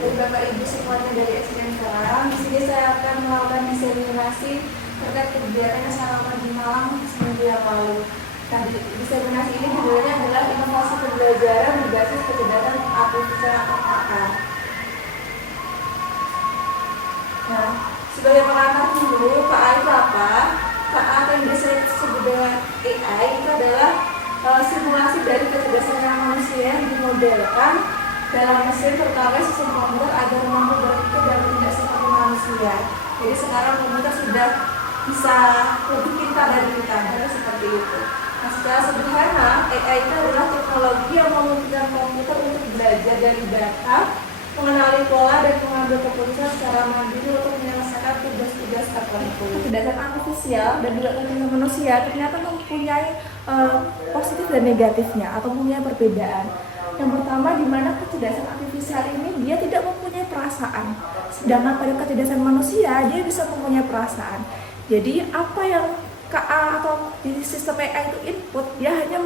dari Bapak Ibu semuanya dari SDN Karang. Di sini saya akan melakukan diseminasi terkait kegiatan yang saya lakukan di Malang seminggu yang lalu. Nah, diseminasi ini judulnya adalah inovasi pembelajaran berbasis kecerdasan artifisial atau KA. Nah, sebagai pengantar dulu, KA itu apa? KA yang biasa disebut dengan AI itu adalah simulasi dari kecerdasan manusia yang dimodelkan dalam mesin terutama sistem komputer agar mampu berpikir dan tidak seperti manusia. Jadi sekarang komputer sudah bisa lebih pintar dari kita, seperti itu. Nah, secara sederhana, AI itu adalah teknologi yang memungkinkan komputer untuk belajar dari data, mengenali pola dan mengambil keputusan secara mandiri untuk menyelesaikan tugas-tugas tertentu. Kecerdasan artifisial dan juga kecerdasan manusia ternyata mempunyai positif dan negatifnya atau mempunyai perbedaan. Yang pertama, di mana kecerdasan artifisial ini dia tidak mempunyai perasaan, sedangkan pada kecerdasan manusia dia bisa mempunyai perasaan. Jadi apa yang KA atau di sistem AI itu input, dia hanya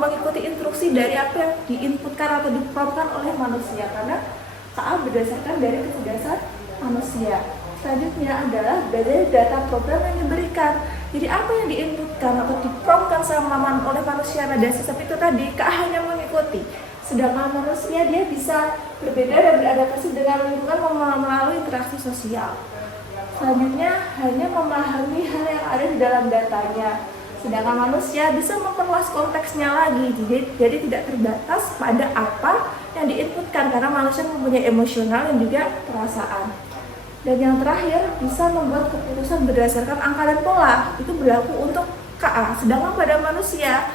mengikuti instruksi dari apa yang diinputkan atau dipromptkan oleh manusia, karena KA berdasarkan dari kecerdasan manusia. Selanjutnya adalah dari data program yang diberikan. Jadi apa yang diinputkan atau dipromptkan oleh manusia pada sistem itu tadi, KA hanya mengikuti. Sedangkan manusia dia bisa berbeda dan beradaptasi dengan lingkungan melalui interaksi sosial. Selanjutnya hanya memahami hal yang ada di dalam datanya. Sedangkan manusia bisa memperluas konteksnya lagi, jadi tidak terbatas pada apa yang diinputkan karena manusia mempunyai emosional dan juga perasaan. Dan yang terakhir, bisa membuat keputusan berdasarkan angka dan pola. Itu berlaku untuk KA. Sedangkan pada manusia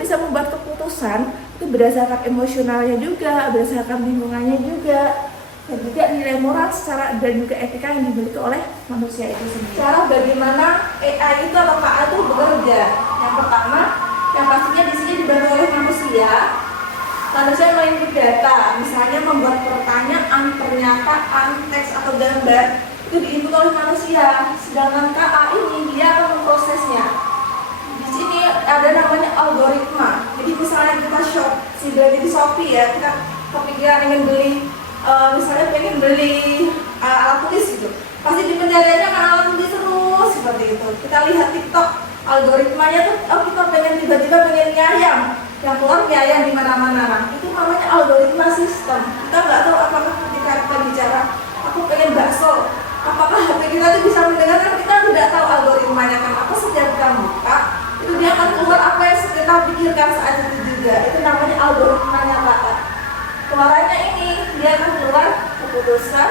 bisa membuat keputusan itu berdasarkan emosionalnya juga, berdasarkan lingkungannya juga, dan juga nilai moral secara dan juga etika yang dimiliki oleh manusia itu sendiri. Cara bagaimana AI itu atau KA itu bekerja? Yang pertama, yang pastinya di sini dibantu oleh manusia. Manusia menginput data, misalnya membuat pertanyaan, pernyataan, teks atau gambar, itu diinput oleh manusia. Sedangkan KA ini dia akan memprosesnya. Di sini ada namanya algoritma. Jadi misalnya kita di Shopee ya, kita kepikiran ingin beli, misalnya pengen beli alat tulis gitu, pasti di pencariannya kan alat tulis terus seperti itu. Kita lihat TikTok, algoritmanya tuh, kita tiba-tiba pengen mie ayam, yang keluar mie ayam di mana-mana. Nah, itu namanya algoritma sistem. Kita nggak tahu apakah ketika kita bicara, aku pengen bakso, apakah HP kita tuh bisa mendengarkan, kita tidak tahu algoritmanya kan. Apa setiap kita buka, itu dia akan keluar apa yang kita pikirkan saat itu juga. Itu namanya algoritmanya kata. Keluarannya ini dia akan keluar keputusan,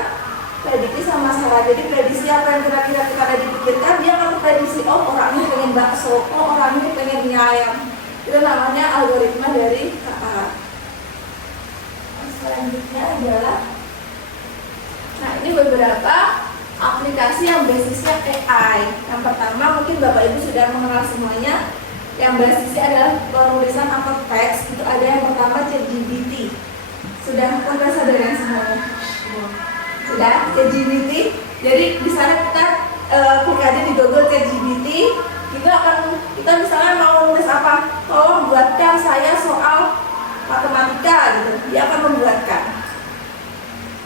prediksi sama salah. Jadi prediksi apa yang kira-kira kita ada dipikirkan, dia akan prediksi, oh orang ini pengen bakso, oh orang ini pengen mie ayam. Itu namanya algoritma dari KA. Selanjutnya adalah, nah ini beberapa aplikasi yang basisnya AI. Yang pertama mungkin Bapak Ibu sudah mengenal semuanya. Yang basisnya adalah penulisan atau teks. Itu ada yang pertama ChatGPT. Sudah terbiasa dengan semuanya? Sudah ChatGPT. Jadi di sana kita klik aja di Google ChatGPT. Kita misalnya mau nulis apa? Tolong buatkan saya soal matematika gitu. Dia akan membuatkan.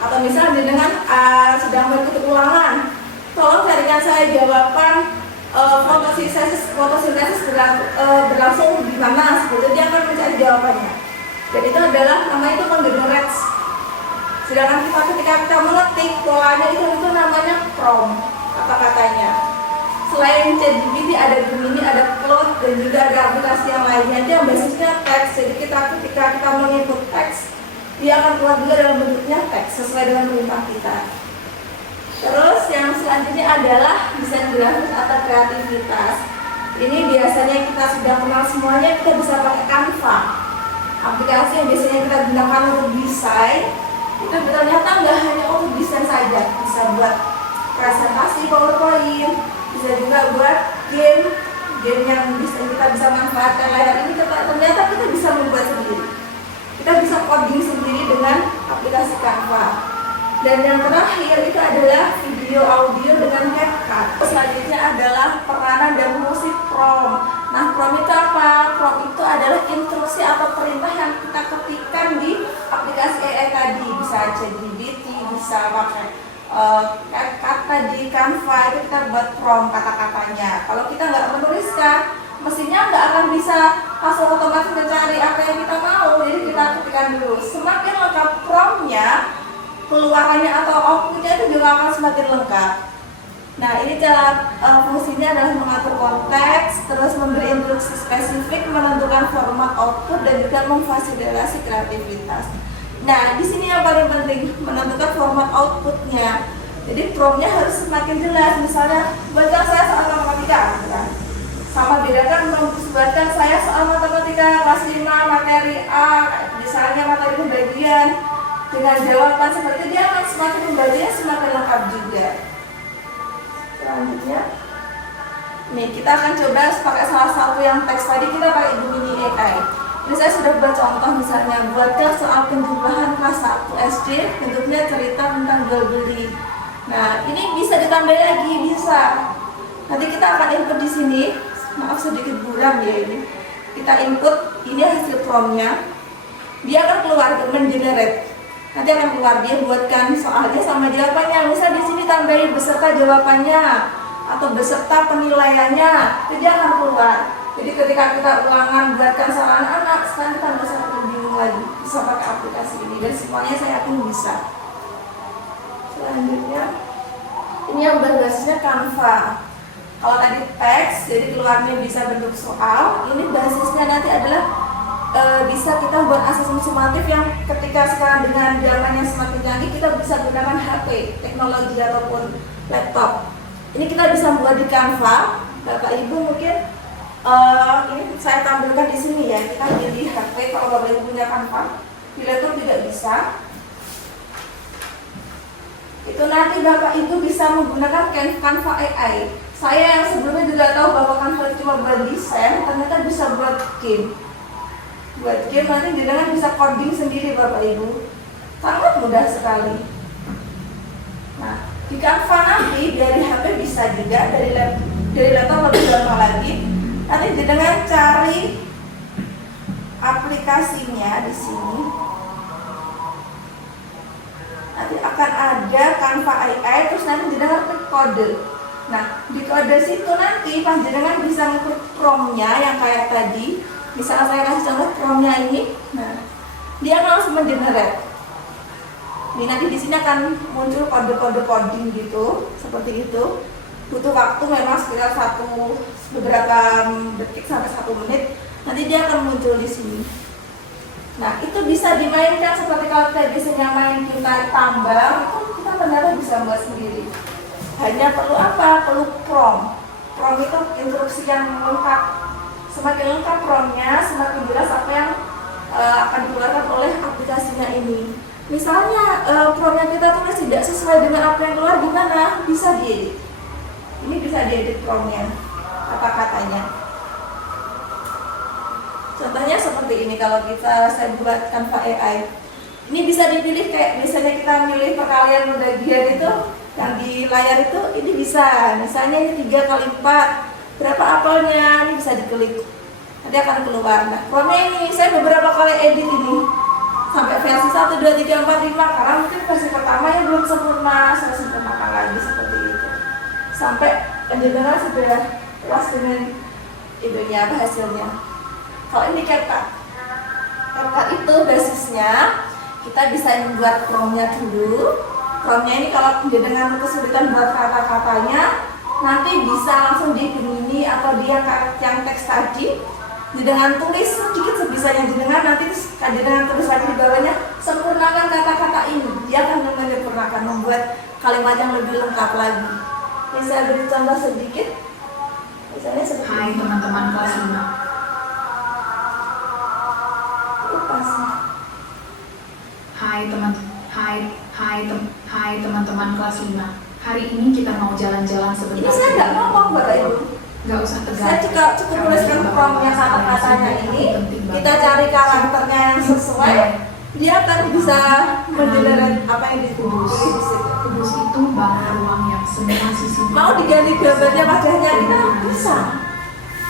Atau misalnya dengan sedang mengikuti ulangan, tolong carikan saya jawaban fotosintesis berlangsung di mana, seperti dia akan mencari jawabannya. Dan itu adalah namanya itu menggenerate. Sedangkan ketika kita mengetik polanya itu namanya prompt kata-katanya. Selain ChatGPT ada Gemini, ada Claude, dan juga ada aplikasi yang lainnya. Itu yang basisnya teks. Jadi ketika kita menginput teks, dia akan keluar juga dalam bentuknya teks sesuai dengan perintah kita. Terus yang selanjutnya adalah desain grafis atau kreativitas. Ini biasanya kita sudah kenal semuanya, kita bisa pakai Canva. Aplikasi yang biasanya kita gunakan untuk desain, itu ternyata nggak hanya untuk desain saja, bisa buat presentasi PowerPoint, bisa juga buat game yang kita bisa manfaatkan layar ini. Ternyata kita bisa membuat sendiri. Kita bisa coding sendiri dengan aplikasi Canva. Dan yang terakhir itu adalah video audio dengan CapCut. Selanjutnya adalah peranan dan musik prompt. Nah, prompt itu apa? Prompt itu adalah instruksi atau perintah yang kita ketikkan di aplikasi AI tadi. Bisa ChatGPT, bisa pakai kata di Canva itu kita buat prompt kata-katanya. Kalau kita nggak menuliskan, mesinnya nggak akan bisa langsung otomatis mencari apa yang kita mau. Jadi kita ketikkan dulu. Semakin lengkap promptnya, keluarannya atau outputnya itu juga akan semakin lengkap. Nah, ini cara fungsinya adalah mengatur konteks, terus memberi instruksi spesifik, menentukan format output, dan juga memfasilitasi kreativitas. Nah, di sini yang paling penting menentukan format outputnya. Jadi promptnya harus semakin jelas. Misalnya, buatkan saya soal matematika, kan? Sama bedakan buatkan saya soal matematika kelas 5 materi A, misalnya materi pembagian dengan jawaban seperti dia akan semakin pembagiannya semakin lengkap juga. Selanjutnya, nih kita akan coba pakai salah satu yang teks tadi, kita pakai Gemini AI. Ini saya sudah buat contoh, misalnya buatkan soal penjumlahan kelas 1 SD, bentuknya cerita tentang jual beli. Nah, ini bisa ditambahin lagi, bisa. Nanti kita akan input di sini. Maaf sedikit buram ya ini. Kita input, ini hasil promptnya. Dia akan keluar mengenerate. Nanti akan keluar dia buatkan soalnya sama jawabannya. Misal di sini tambahin beserta jawabannya atau beserta penilaiannya, itu dia akan keluar. Jadi ketika kita ulangan buatkan soal anak-anak, sekarang kita nggak usah bingung lagi, bisa pakai aplikasi ini dan semuanya saya yakin bisa. Selanjutnya, ini yang berbasisnya Canva. Kalau tadi teks, jadi keluarnya bisa bentuk soal. Ini basisnya nanti adalah bisa kita buat asesmen sumatif yang ketika sekarang dengan zaman yang semakin canggih kita bisa gunakan HP, teknologi ataupun laptop. Ini kita bisa buat di Canva. Bapak Ibu mungkin ini saya tampilkan di sini ya. Kita pilih HP kalau Bapak Ibu punya Canva. Di laptop juga bisa. Itu nanti Bapak Ibu bisa menggunakan Canva AI. Saya yang sebelumnya juga tahu bahwa Canva cuma buat desain, ternyata bisa buat game. Buat game nanti dengan bisa coding sendiri Bapak Ibu, sangat mudah sekali. Nah, di Canva nanti dari HP bisa juga, dari laptop lebih gampang lagi. Nanti dengan cari aplikasinya di sini. Nanti akan ada Canva AI, terus nanti dengan klik kode. Nah, di kode situ nanti panjenengan bisa ngikut promptnya yang kayak tadi. Misalnya saya kasih contoh promptnya ini, nah dia akan langsung mengenerate. Ini nanti di sini akan muncul kode-kode coding gitu, seperti itu. Butuh waktu memang sekitar beberapa detik sampai 1 menit. Nanti dia akan muncul di sini. Nah itu bisa dimainkan seperti kalau kita biasanya main kita tambang, itu kita benar-benar bisa buat sendiri. Hanya perlu apa? Perlu prompt. Prompt itu instruksi yang lengkap. Semakin lengkap promptnya, semakin jelas apa yang akan dikeluarkan oleh aplikasinya ini. Misalnya promptnya kita tulis tidak sesuai dengan apa yang keluar, gimana? Bisa diedit. Ini bisa diedit promptnya, kata-katanya. Contohnya seperti ini kalau saya buat Canva AI. Ini bisa dipilih kayak biasanya kita milih perkalian pembagian itu yang di layar itu, ini bisa. Misalnya ini 3 kali 4. Berapa apelnya, ini bisa diklik, nanti akan keluar. Nah, promptnya ini saya beberapa kali edit ini sampai versi 1, 2, 3, 4, 5 karena mungkin versi pertamanya belum sempurna, saya sempurnakan lagi seperti itu sampai penjelasan sudah puas dengan itunya apa hasilnya. Kalau ini CapCut itu basisnya kita bisa membuat promptnya dulu. Promptnya ini kalau dengan kesulitan buat kata-katanya nanti bisa langsung di Gemini atau di yang teks tadi dengan tulis sedikit sebisanya jenengan, nanti dengan tulis lagi di bawahnya sempurnakan kata-kata ini, dia akan menyempurnakan, membuat kalimat yang lebih lengkap lagi. Ini saya beri contoh sedikit, misalnya seperti Hai teman-teman kelas 5. Hai teman-teman kelas 5. Hari ini kita mau jalan-jalan sebentar. Ini saya nggak ngomong Bapak Ibu. Nggak usah tegas. Saya cukup tuliskan promptnya kata-katanya ini. Kita cari karakternya yang sesuai. Dia akan bisa mengenerate apa yang ditulis di situ. Kudus itu bangun ruang yang semua sisi. Mau diganti gambarnya wajahnya kita bisa.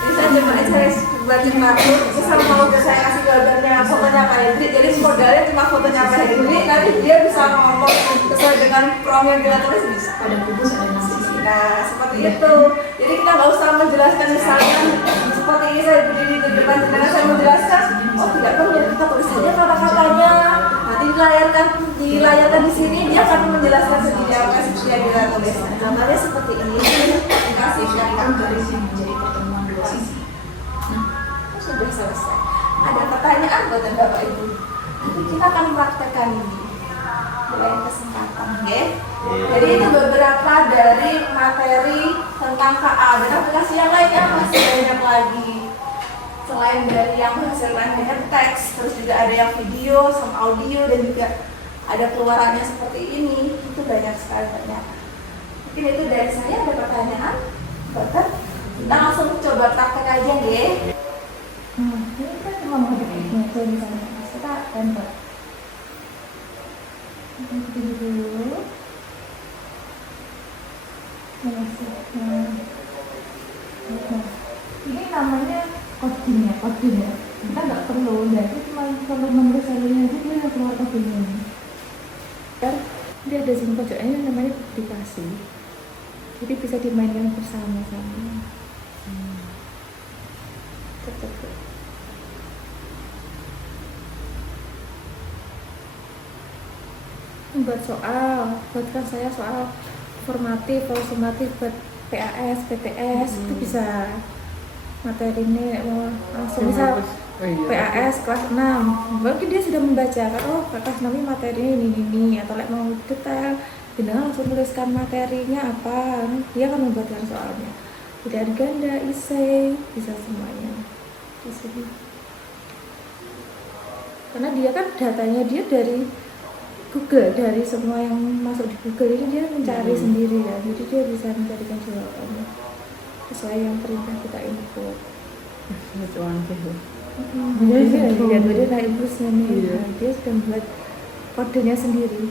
Ini saya coba aja baca kartu, terus kalau saya kasih gambarnya fotonya Kak Hendri, jadi modalnya cuma fotonya Kak Hendri, nanti dia bisa ngomong sesuai dengan prompt yang dia tulis bisa. Pada kubus ada nasi. Nah, seperti itu. Jadi kita nggak usah menjelaskan misalnya seperti ini saya berdiri di depan jenengan saya menjelaskan, oh tidak perlu kita tulis saja kata-katanya. Nanti dilayarkan di sini dia akan menjelaskan sendiri apa seperti yang kita tulis. Contohnya seperti ini. Kasih Garis yang menjadi pertemuan dua sisi. Sudah selesai. Ada pertanyaan buat Bapak Ibu? Nanti kita akan praktekkan ini di lain kesempatan, oke? Jadi itu beberapa dari materi tentang KA. Dan aplikasi yang lainnya masih banyak lagi. Selain dari yang menghasilkan hanya teks, terus juga ada yang video sama audio dan juga ada keluarannya seperti ini. Itu banyak sekali banyak. Mungkin itu dari saya. Ada pertanyaan? Bapak? Kita langsung coba praktek aja, nggih. Ini kita cuma mau meja misalnya. Kita tempel. Kita dulu. Ini namanya coding ya. Kita nggak perlu, jadi cuma kalau menulis salurnya aja dia keluar codingnya. Dia ada sini pojoknya namanya publikasi. Jadi bisa dimainkan bersama-sama. Cepet. Buat soal, buatkan saya soal formatif, sumatif buat PAS, PTS itu bisa. Materi ini langsung bisa PAS kelas 6. Mungkin dia sudah membaca kan, oh kelas 6 ini materinya ini atau mau detail. Kita langsung tuliskan materinya apa, dia akan membuatkan soalnya. Tidak ganda, esai, bisa semuanya di sini. Karena dia kan datanya dia dari Google, dari semua yang masuk di Google ini dia mencari sendiri ya, jadi dia bisa mencarikan jawabannya sesuai yang perintah kita input. Dia naik busnya nih, dia sudah membuat kodenya sendiri.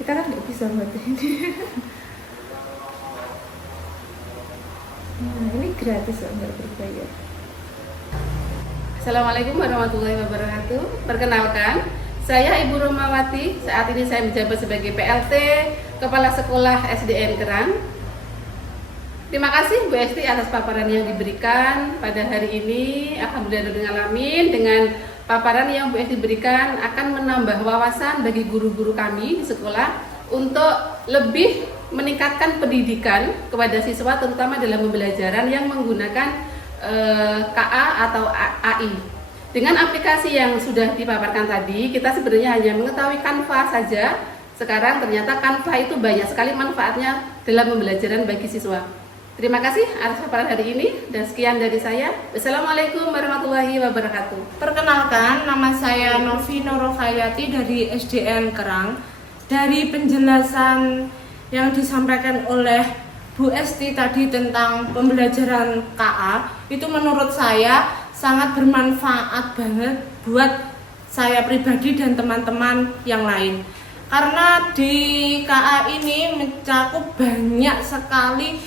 Kita kan nggak bisa buat ini. Nah, ini gratis kok, nggak berbayar. Assalamualaikum warahmatullahi wabarakatuh. Perkenalkan, saya Ibu Romawati. Saat ini saya menjabat sebagai PLT Kepala Sekolah SDN Kerang. Terima kasih Bu Esti atas paparan yang diberikan pada hari ini. Alhamdulillah dengan paparan yang Bu Esti berikan akan menambah wawasan bagi guru-guru kami di sekolah untuk lebih meningkatkan pendidikan kepada siswa, terutama dalam pembelajaran yang menggunakan KA atau AI. Dengan aplikasi yang sudah dipaparkan tadi, kita sebenarnya hanya mengetahui Canva saja. Sekarang ternyata Canva itu banyak sekali manfaatnya dalam pembelajaran bagi siswa. Terima kasih atas paparan hari ini dan sekian dari saya. Wassalamualaikum warahmatullahi wabarakatuh. Perkenalkan, nama saya Novi Nurokayati dari SDN Kerang. Dari penjelasan yang disampaikan oleh Bu Esti tadi tentang pembelajaran KA, itu menurut saya sangat bermanfaat banget buat saya pribadi dan teman-teman yang lain. Karena di KA ini mencakup banyak sekali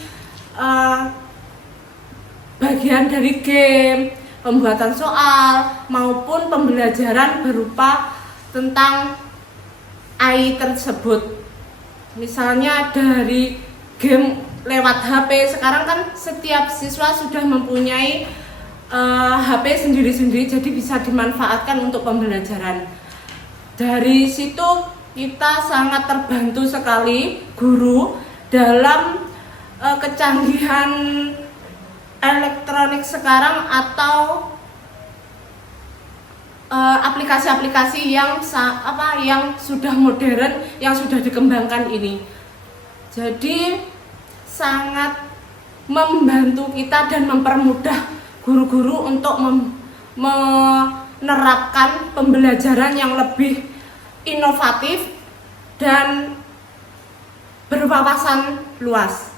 bagian dari game, pembuatan soal, maupun pembelajaran berupa tentang AI tersebut. Misalnya dari game lewat HP, sekarang kan setiap siswa sudah mempunyai HP sendiri-sendiri, jadi bisa dimanfaatkan untuk pembelajaran. Dari situ kita sangat terbantu sekali guru dalam kecanggihan elektronik sekarang atau aplikasi-aplikasi yang sudah modern, yang sudah dikembangkan ini. Jadi sangat membantu kita dan mempermudah guru-guru untuk menerapkan pembelajaran yang lebih inovatif dan berwawasan luas.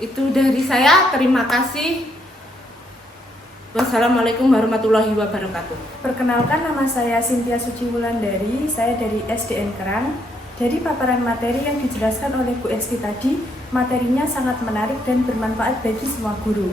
Itu dari saya, terima kasih. Wassalamualaikum warahmatullahi wabarakatuh. Perkenalkan, nama saya Cynthia Suci Wulandari, saya dari SDN Kerang. Dari paparan materi yang dijelaskan oleh Bu Esti tadi, materinya sangat menarik dan bermanfaat bagi semua guru.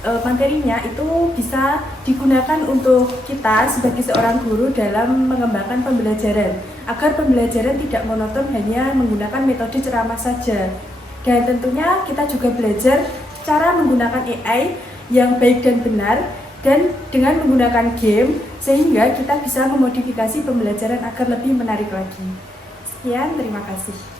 materinya itu bisa digunakan untuk kita sebagai seorang guru dalam mengembangkan pembelajaran agar pembelajaran tidak monoton hanya menggunakan metode ceramah saja. Dan tentunya kita juga belajar cara menggunakan AI yang baik dan benar dan dengan menggunakan game sehingga kita bisa memodifikasi pembelajaran agar lebih menarik lagi. Sekian, terima kasih.